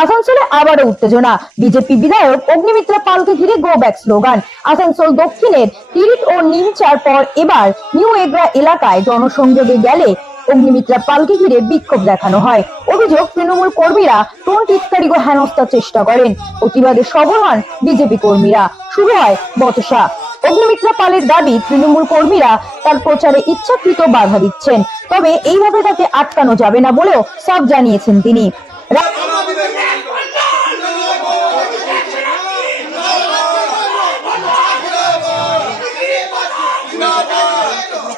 আসানসোলে আবারও উত্তেজনা। বিজেপি বিধায়ক অগ্নিমিত্রা পালকে ঘিরে গো ব্যাক স্লোগান আসানসোল দক্ষিণের তিরিট ও নিমচার পর এবার নিউ এগ্রা এলাকায় জনসংযোগে গেলে অগ্নিমিত্রা পালকে ঘিরে বিক্ষোভ দেখানো হয়। অভিযোগ, তৃণমূল কর্মীরা টোন টিটকারি হেনস্থার চেষ্টা করেন। প্রতিবাদে সফল হন বিজেপি কর্মীরা। শুরু হয় বচসা। অগ্নিমিত্রা পালের দাবি, তৃণমূল কর্মীরা তার প্রচারে ইচ্ছাকৃত বাধা দিচ্ছেন। তবে এইভাবে তাকে আটকানো যাবে না বলেও সব জানিয়েছেন তিনি।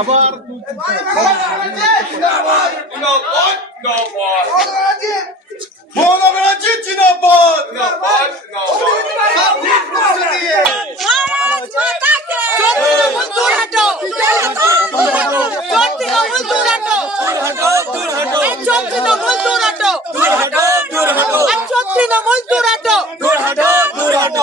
আবার মমতা ব্যানার্জি জিন্দাবাদ তৃণমূল দূর হাটো দূর হাটো দূর হাটো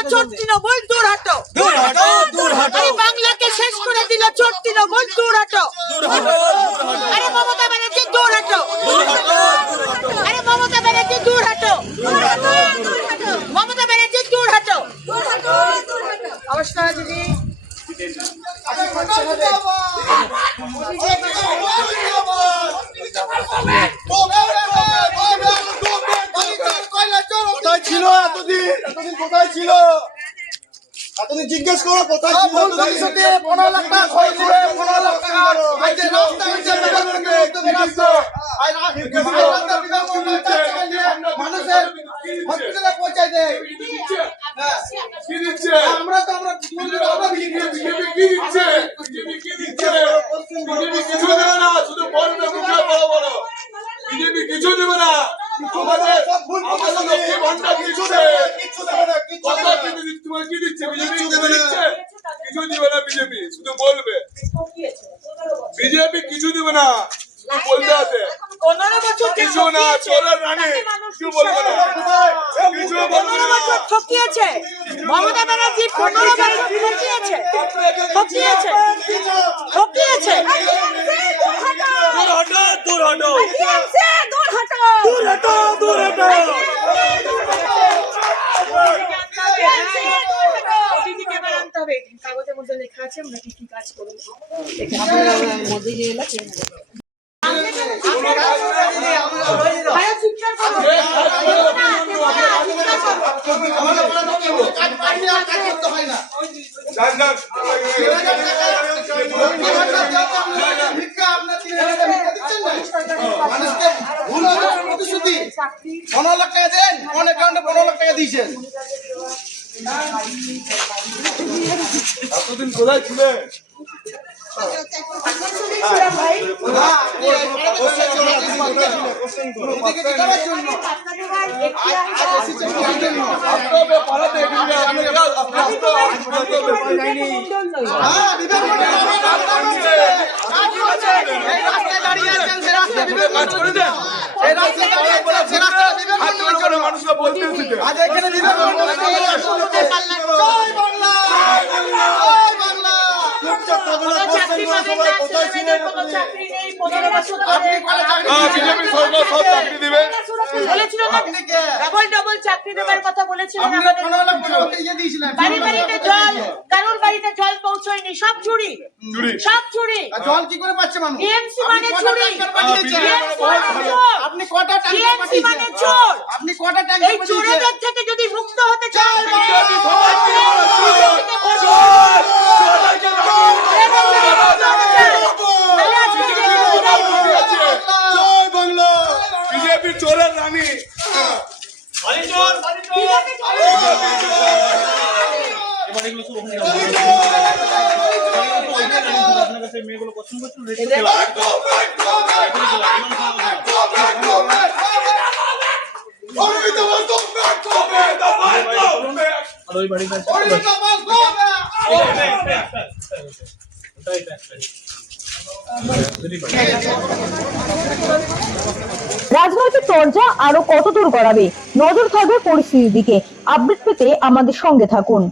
দিল চোরটি নবল দূর হটো দূর হটো দূর হটো আরে বাংলাকে শেষ করে দিলো চোরটি নবল দূর দূর হাটো আরে মমতা ব্যানার্জি দূর হাটো দূর হটো আরে মমতা ব্যানার্জি দূর হটো দূর হটো মমতা ব্যানার্জি দূর হটো দূর হটো নমস্কার দিদি। হবে ছিল এতদিন এতদিন কোথায় ছিল এতদিন জিজ্ঞেস করো কোথায় ছিল? পনেরো লাখ টাকা খরচ করে পনেরো লাখ টাকা মানুষের হসপিটালে পৌঁছায় দেয় হ্যাঁ। আমরা তো আমরা বিজেপি বিজেপি কিছু দেবে না আমাদের আমাদের লক্ষ্মী ভান্ডার কিছু দেবে কিচ্ছু দেবে না, কিচ্ছু দেবে কথা না। কি দিচ্ছে তোমার কি দিচ্ছে বিজেপি? কিছু দেবে না। দিচ্ছে কিছু দিবে না বিজেপি? শুধু বলবে। বিজেপি কিছু দিবে না। শুধু বলতে আছে। কিছু না ঠকিয়েছে, চোরের রানী। কিছু বলবে না। কিছু বলবে পনেরো না। বছর ঠকিয়েছে। মমতা ব্যানার্জি পনেরো বছর ঠকিয়েছে। ঠকিয়েছে। ঠকিয়েছে। দূর দূর হটো দূর হটো দূর হটো দূর হটো দিদিকে এবার আনতে হবে কাগজের মধ্যে লেখা আছে, আমরা কি কি কাজ করব? পনেরো লাখ টাকা দেন অ্যাকাউন্টে পনেরো লাখ টাকা দিয়েছেন। এতদিন কোথায় ছিলে? এদিকে জিতাবার জন্য আজ এসেছে ভোটের জন্য চুপচাপ থাকো না, চাকরি question করো পাবেন সবাই, কোথায় ছিলেন আপনি? চাকরি হ্যাঁ সরকার সব চাকরি দিবে? ডাবল ডাবল চাকরি দেবার কথা বলেছিলেন টাকা ইয়ে বাড়ি বাড়িতে জল কারোর বাড়িতে জল পৌঁছয়নি সব চুরি। সব চুরি। জল কি করে পাচ্ছে মানুষ? টিএমসি মানে চুরি। মানে চোর। আপনি কটা টিএমসি মানে আপনি কটা ট্যাঙ্কার এই চোরেদের থেকে যদি মুক্ত হতে চান বিজেপি সবাই জয় বাংলা বিজেপি চোরের রানী? রাজনৈতিক চর্চা আরও কত দূর গড়াবে? নজর থাকবে পরিস্থিতির দিকে। আপডেট পেতে আমাদের সঙ্গে থাকুন।